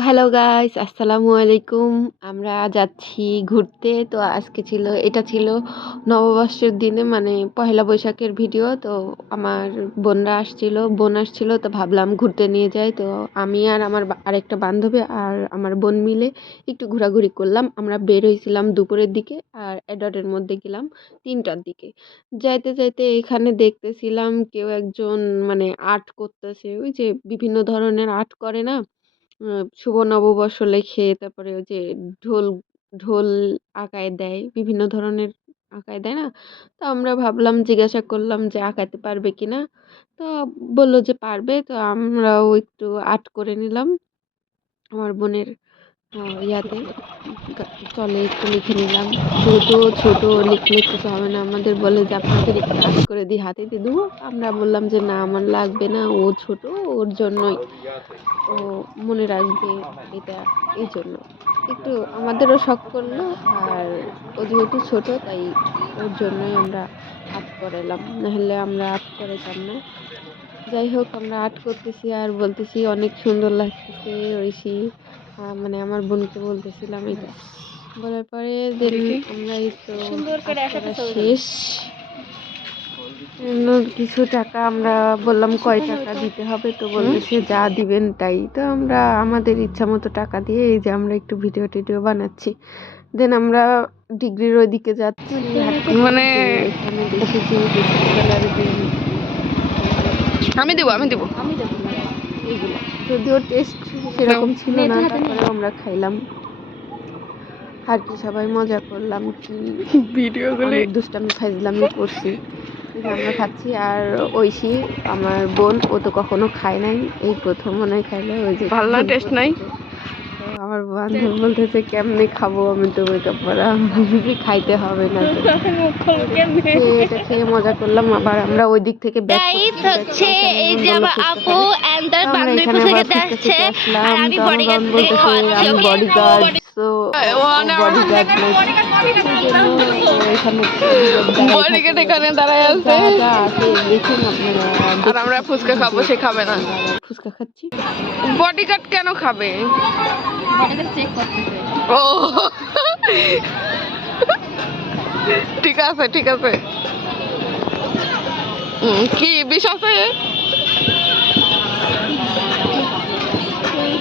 Hello guys আসসালামু আলাইকুম আমরা যাচ্ছি ঘুরতে। তো আজকে ছিল, এটা ছিল নববর্ষের দিনে মানে পহেলা বৈশাখের ভিডিও তো আমার বোনরা আসছিল, বোন আসছিল, তো ভাবলাম ঘুরতে নিয়ে যাই। তো আমি আর আমার আরেকটা বান্ধবী আর আমার বোন মিলে একটু ঘোরাঘুরি করলাম। আমরা বের হয়েছিলাম দুপুরের দিকে আর অ্যাডটের মধ্যে গেলাম তিনটার দিকে। যাইতে যাইতে এখানে দেখতেছিলাম কেউ একজন মানে আর্ট করতেছে। ওই যে বিভিন্ন ধরনের আর্ট করে না? শুভ নববর্ষ লেখে তারপরে ওই যে ঢোল ঢোল আঁকায় দেয়, বিভিন্ন ধরনের আঁকায় দেয় না? তো আমরা ভাবলাম, জিজ্ঞাসা করলাম যে আঁকাতে পারবে কি না? তো বলল যে পারবে, তো আমরাও একটু আর্ট করে নিলাম। আমার বোনের ইয়াতে। চলে, একটু লিখে নিলাম। যেহেতু ছোট, লিখলে কিছু হবে না। আমাদের বলে যে, আপনাদের একটু আর্ট করে দিই হাতে। দিয়ে দেবো আমরা বললাম যে, না, আমার লাগবে না। ও ছোট, ওর জন্যই ও মনে রাখবে এটা, এই জন্য। একটু আমাদেরও শখ করল, আর ও যেহেতু ছোট, তাই ওর জন্যই আমরা আর্ট করালাম। নাহলে আমরা আর্ট করাতাম না। যাই হোক, আমরা আর্ট করতেছি আর বলতেছি, অনেক সুন্দর লাগতেছে ঐশী মানে আমার বোনকে বলতেছিলাম এটা। বলার পরে দেন আমরা এই তো শেষ। কিছু টাকা আমরা বললাম কয় টাকা দিতে হবে তো বলতেছে যা দিবেন তাই। তো আমরা আমাদের ইচ্ছা মতো টাকা দিয়ে এই যে আমরা একটু ভিডিও টিডিও বানাচ্ছি। দেন আমরা ডিগ্রির ওইদিকে যাচ্ছি। মানে আমি দেবো আমি দেবো। আমি দেখলাম এইগুলো। যদিও টেস্ট সেরকম ছিল না তারপরে আমরা খাইলাম। আর কি সবাই মজা করলাম কি ভিডিওগুলো। দুষ্টামি ফাইজলামি করছি। আমরা খাচ্ছি। আর ঐশি আমার বোন ও তো কখনো খায় নাই। এই প্রথম মনে হয় খাইলো ওই যে ভালো টেস্ট নাই? আমার বান্ধব বলতেছে কেমনে খাব আমি তো মেকআপ করা খাইতে হবে না এটা খেয়ে মজা করলাম আবার আমরা ওই দিক থেকে ব্যাক হচ্ছে এই যে আমার আপু এন্ড তার বান্ধবী আসছে আর আমি বডিগার্ড থেকে খাওয়াচ্ছি ওকে বডিগার্ড সো বডিগার্ড এখানে বডিগার্ড এখানে দাঁড়ায় আছে আর আমরা ফুচকা খাব সে খাবে না ফুচকা খাচ্ছি। বডি কাট কেন খাবে? ও। ঠিক আছে ঠিক আছে। উম, কি বিষ আছে?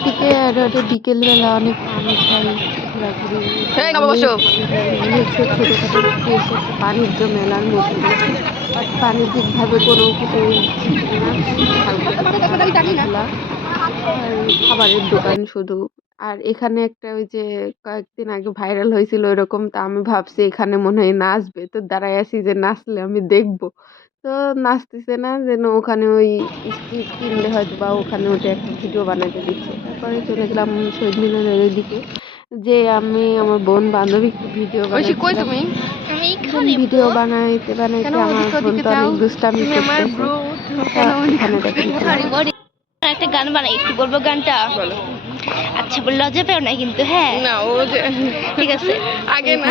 এইদিকে আর ওটা বিকেলবেলা অনেক পানি খাই। বাণিজ্য মেলার মতো। বাণিজ্যিকভাবে কোনো কিছু খাবারের দোকান শুধু। আর এখানে একটা ওই যে কয়েকদিন আগে ভাইরাল হয়েছিল এরকম তা আমি ভাবছি এখানে মনে হয় নাচবে। তো দাঁড়ায় আছি যে নাচলে আমি দেখব। তো নাচতেছে না যেন ওখানে ওই স্ক্রিপ্ট কিনলে হয়তো বা ওখানে ওটা একটা ভিডিও বানাতে দিচ্ছে। তারপরে চলে গেলাম শহীদ মিনারের ওইদিকে যে আমি আমার বোন বান্ধবী একটু ভিডিও তুমি? ভিডিও বানাইতে বানাইতে আমার বোন তো অনেক দুষ্টামি করতেছে। বডি একটা গান বানাই একটু বলব গানটা? বলো। আচ্ছা বল লজ্জা পেও না কিন্তু হ্যাঁ। না ও ঠিক আছে। আগে না।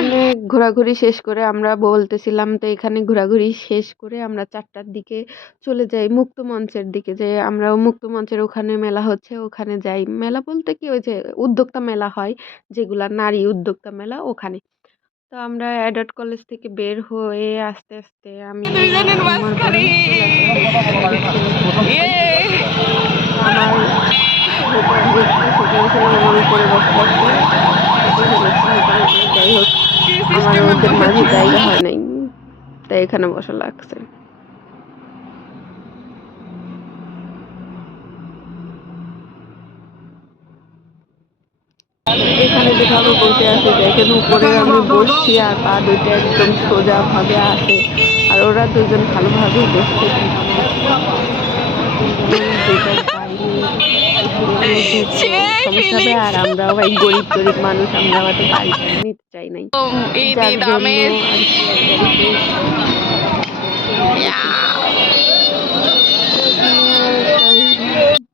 ঘোরাঘুরি শেষ করে আমরা বলতেছিলাম তো এখানে ঘোরাঘুরি শেষ করে আমরা চারটার দিকে চলে যাই মুক্ত মঞ্চের দিকে যে আমরা মুক্ত মঞ্চের ওখানে মেলা হচ্ছে ওখানে যাই। মেলা বলতে কি ওই যে উদ্যোক্তা মেলা হয় যেগুলা নারী উদ্যোক্তা মেলা ওখানে। তো আমরা অ্যাডাল্ট কলেজ থেকে বের হয়ে আস্তে আস্তে আমি দুইজনের মাঝখানে। ইয়ে আমার তাই এখানে বসা লাগছে। এখানে যেভাবে বসে আছে দেখেন উপরে আমি বসছি আর পা দুইটা একদম সোজা ভাবে আছে আর ওরা দুজন ভালোভাবেই বসছে সমস্যা আর আমরা ভাই গরিব গরিব মানুষ আমরা গাড়ি নিতে চাই নাই।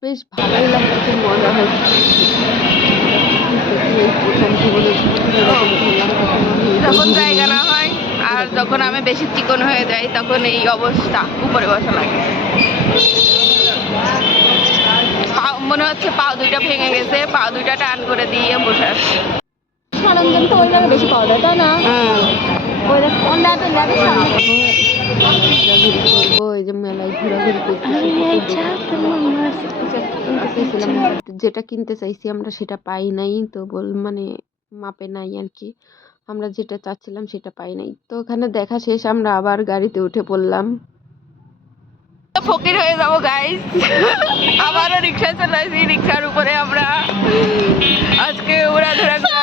বেশ ভালোই লাগছে মজা হচ্ছে এই ঘুরলাম তখন যখন জায়গা না হয় আর যখন আমি বেশি চিকন হয়ে যাই তখন এই অবস্থা উপরে বসা লাগে। মনে হচ্ছে পা দুইটা ভেঙে গেছে পা দুইটা টান করে দিয়ে বসে সরঞ্জাম তো ওই বেশি পাওয়া যায় তাই না? ঘোরাঘুরি করতেছি যেটা কিনতে চাইছি আমরা সেটা পাই নাই তো বল মানে মাপে নাই আর কি। আমরা যেটা চাচ্ছিলাম সেটা পাই নাই। তো ওখানে দেখা শেষ আমরা আবার গাড়িতে উঠে পড়লাম। ফকির হয়ে যাব গাইস আবারও রিক্সা চলে আসি রিক্সার উপরে আমরা। আজকে ওরা ধরা করতেছি।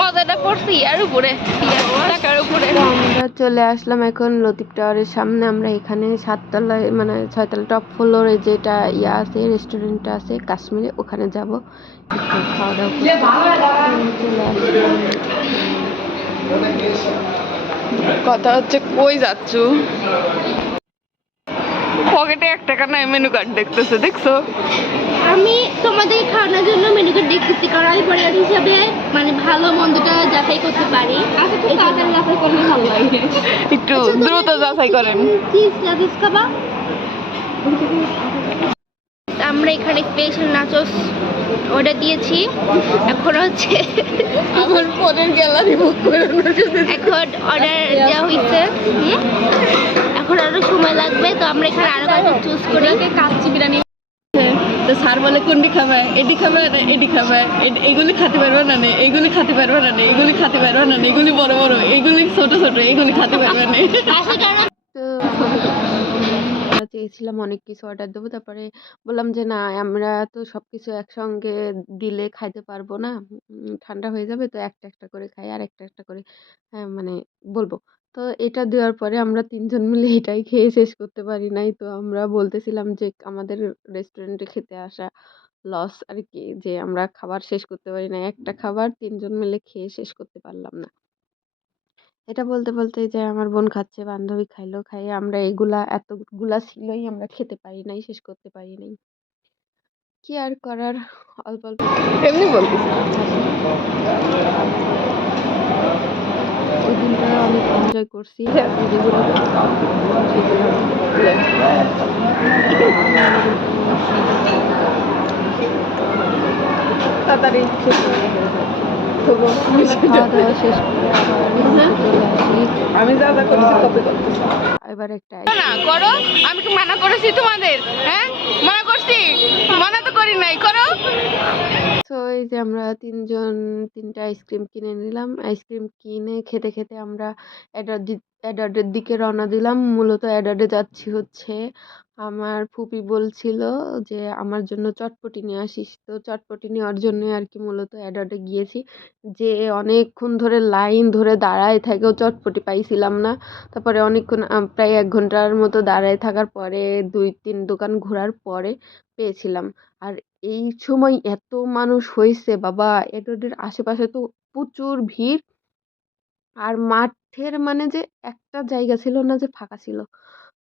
মজাটা করছি আর উপরে। আমরা চলে আসলাম এখন লতিফ টাওয়ারের সামনে। আমরা এখানে সাততলায় মানে ছয়তলা টপ ফ্লোরে যেটা ইয়া আছে রেস্টুরেন্টটা আছে, কাশ্মীরে, ওখানে যাব। খাওয়া দাওয়া চলে কথা হচ্ছে, কই যাচ্ছ? পকেটে এক টাকা নাই মেনু কার্ড দেখতেছে দেখছ? আমি তোমাদের খাওয়ানোর জন্য মেনু কার্ড দেখতেছি কারণ আমি পরিবার হিসাবে মানে ভালো মন্দটা যাচাই করতে পারি। আচ্ছা খুব তাড়াতাড়ি যাচাই করলে ভালো লাগে। একটু দ্রুত যাচাই করেন। চিজ নাচস খাবা? আমরা এখানে স্পেশাল নাচস অর্ডার দিয়েছি। এখন হচ্ছে আমার ফোনের গ্যালারি বুক করে এখন অর্ডার দেওয়া হয়েছে আরও সময় লাগবে তো আমরা এখানে আরও কয়েকটা চুজ করি। কাচ্চি বিরিয়ানি তো স্যার বলে কোনটি খাবে? এটি খাবে না এটি খাবে? এগুলি খেতে পারবে না নে এগুলি খেতে পারবে না নে এগুলি খেতে পারবে না নে এগুলি বড় বড় এগুলি ছোট ছোট এগুলি খেতে পারবে না তো আমরা চেয়েছিলাম অনেক কিছু অর্ডার দেবো তারপরে বললাম যে না আমরা তো সব কিছু একসঙ্গে দিলে খাইতে পারব না। ঠান্ডা হয়ে যাবে তো একটা একটা করে খাই আর একটা একটা করে হ্যাঁ, মানে বলব। তো এটা দেওয়ার পরে আমরা তিনজন মিলে এটাই খেয়ে শেষ করতে পারি নাই। তো আমরা বলতেছিলাম যে, আমাদের রেস্টুরেন্টে খেতে আসা লস আর কি যে আমরা খাবার শেষ করতে পারি না একটা খাবার তিনজন মিলে খেয়ে শেষ করতে পারলাম না। এটা বলতে বলতে যে আমার বোন খাচ্ছে, বান্ধবী খাইলো, খাইয়ে আমরা এগুলা, এতগুলা ছিলই আমরা খেতে পারি নাই, শেষ করতে পারি নাই। কি আর করার? অল্প অল্প। এমনি এনজয় করছি তাড়াতাড়ি খাওয়া দাওয়া শেষ করে আমি যা যা করছি কপি করতেছি এবার একটা না করো। আমি কি মানা করেছি তোমাদের? হ্যাঁ? মানা করছি? মানা তো করি নাই। করো। তো এই যে আমরা তিনজন তিনটা আইসক্রিম কিনে নিলাম। আইসক্রিম কিনে খেতে খেতে আমরা অ্যাডার অ্যাডার্ডের দিকে রওনা দিলাম। মূলত অ্যাডার্ডে যাচ্ছি হচ্ছে আমার ফুপি বলছিল যে, আমার জন্য চটপটি নিয়ে আসিস। তো চটপটি নেওয়ার জন্য আর কি মূলত অ্যাডার্ডে গিয়েছি। যে অনেকক্ষণ ধরে লাইন ধরে দাঁড়ায় থাকেও চটপটি পাইছিলাম না। তারপরে অনেকক্ষণ প্রায় এক ঘণ্টার মতো দাঁড়ায় থাকার পরে দুই, তিন দোকান ঘোরার পরে পেয়েছিলাম। আর এই সময় এত মানুষ হয়েছে বাবা! এডোডের আশেপাশে তো প্রচুর ভিড়। আর মাঠের মানে যে একটা জায়গা ছিল না যে ফাঁকা ছিল।